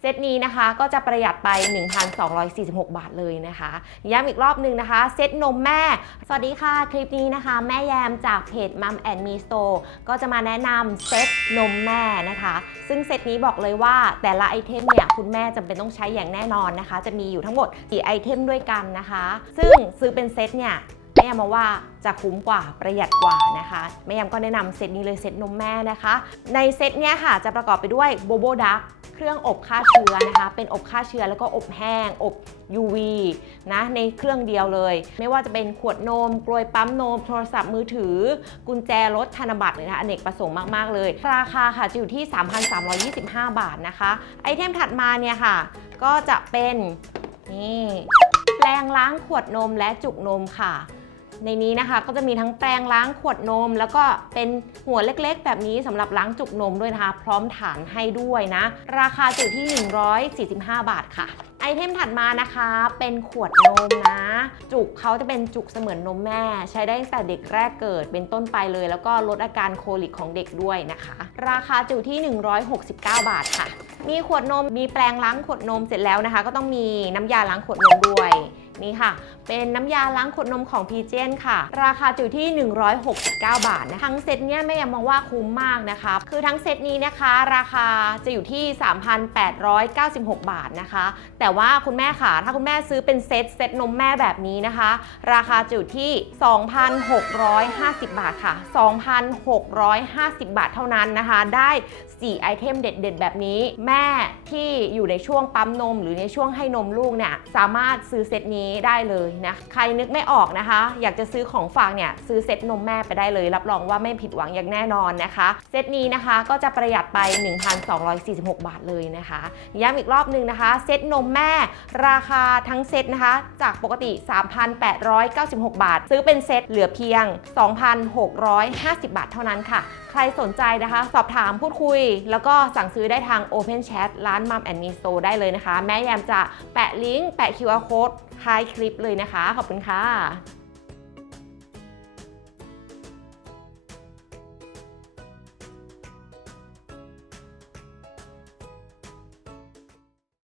เซตนี้นะคะก็จะประหยัดไป 1,246 บาทเลยนะคะ ย้ำอีกรอบหนึ่งนะคะ เซตนมแม่ สวัสดีค่ะ คลิปนี้นะคะ แม่แยมจากเพจ Mum and Me Store ก็จะมาแนะนำเซตนมแม่นะคะ ซึ่งเซตนี้บอกเลยว่าแต่ละไอเทมเนี่ย คุณแม่จำเป็นต้องใช้อย่างแน่นอนนะคะ จะมีอยู่ทั้งหมดกี่ไอเทมด้วยกันนะคะ ซึ่งซื้อเป็นเซตเนี่ยแม่ยมมาว่าจะคุ้มกว่าประหยัดกว่านะคะแม่ยมก็แนะนำเซตนี้เลยเซตนมแม่นะคะ ในเซตเนี้ยค่ะจะประกอบไปด้วยโบโบดัก เครื่องอบฆ่าเชื้อนะคะ เป็นอบฆ่าเชื้อแล้วก็อบแห้ง อบ UV นะในเครื่องเดียวเลย ไม่ว่าจะเป็นขวดนมกลวยปั๊มนม โทรศัพท์มือถือ กุญแจรถธนบัตรเลยนะคะอเนกประสงค์มาก ๆ เลย ราคาค่ะจะอยู่ที่ 3,325 บาทนะคะ ไอเทมถัดมาเนี่ยค่ะ ก็จะเป็นนี่แปรงล้างขวดนมและจุกนมค่ะ ในนี้นะคะก็จะมีทั้งแปรงล้างขวดนม แล้วก็เป็นหัวเล็กๆ แบบนี้สำหรับล้างจุกนมด้วยนะคะ พร้อมฐานให้ด้วยนะ ราคาอยู่ที่ 145 บาทค่ะ ไอเทมถัดมานะคะเป็นขวดนมนะ จุกเขาจะเป็นจุกเสมือนนมแม่ ใช้ได้ตั้งแต่เด็กแรกเกิดเป็นต้นไปเลย แล้วก็ลดอาการโคลิกของเด็กด้วยนะคะ ราคาอยู่ที่ 169 บาทค่ะ มีขวดนมมีแปรงล้างขวดนมเสร็จแล้วนะคะ ก็ต้องมีน้ำยาล้างขวดนมด้วยนี่ค่ะ เป็นน้ำยาล้างขวดนมของ p ีเจนค่ะ ราคาอยู่ที่ 169 บาทนะทั้งเซตเนี่ยแม่ยังมองว่าคุ้มมากนะคะ คือทั้งเซตนี้นะคะ ราคาจะอยู่ที่ 3,896 บาทนะคะ แต่ว่าคุณแม่ค่ะ ถ้าคุณแม่ซื้อเป็นเซตเซตนมแม่แบบนี้นะคะ ราคาจะอยู่ที่ 2,650 บาทค่ะ 2,650 บาทเท่านั้นนะคะ ได้ 4 ไอเทมเด็ด ๆ แบบนี้แม่ที่อยู่ในช่วงปั๊มนม หรือในช่วงให้นมลูกเนี่ยสามารถซื้อเซตนี้ได้เลยนะ ใครนึกไม่ออกนะคะ อยากจะซื้อของฝากเนี่ยซื้อเซตนมแม่ไปได้เลย รับรองว่าไม่ผิดหวังอย่างแน่นอนนะคะ เซตนี้นะคะก็จะประหยัดไป 1,246 บาทเลยนะคะ ย้ำอีกรอบหนึงนะคะ เซตนมแม่ ราคาทั้งเซตนะคะ จากปกติ 3,896 บาท ซื้อเป็นเซตเหลือเพียง 2,650 บาทเท่านั้นค่ะ ใครสนใจนะคะ สอบถามพูดคุย แล้วก็สั่งซื้อได้ทาง Open Chat ร้าน Mum and Me Store ได้เลยนะคะ แม่แยมจะแปะลิงก์แปะ QR Code ท้ายคลิปเลยนะคะ ขอบคุณค่ะ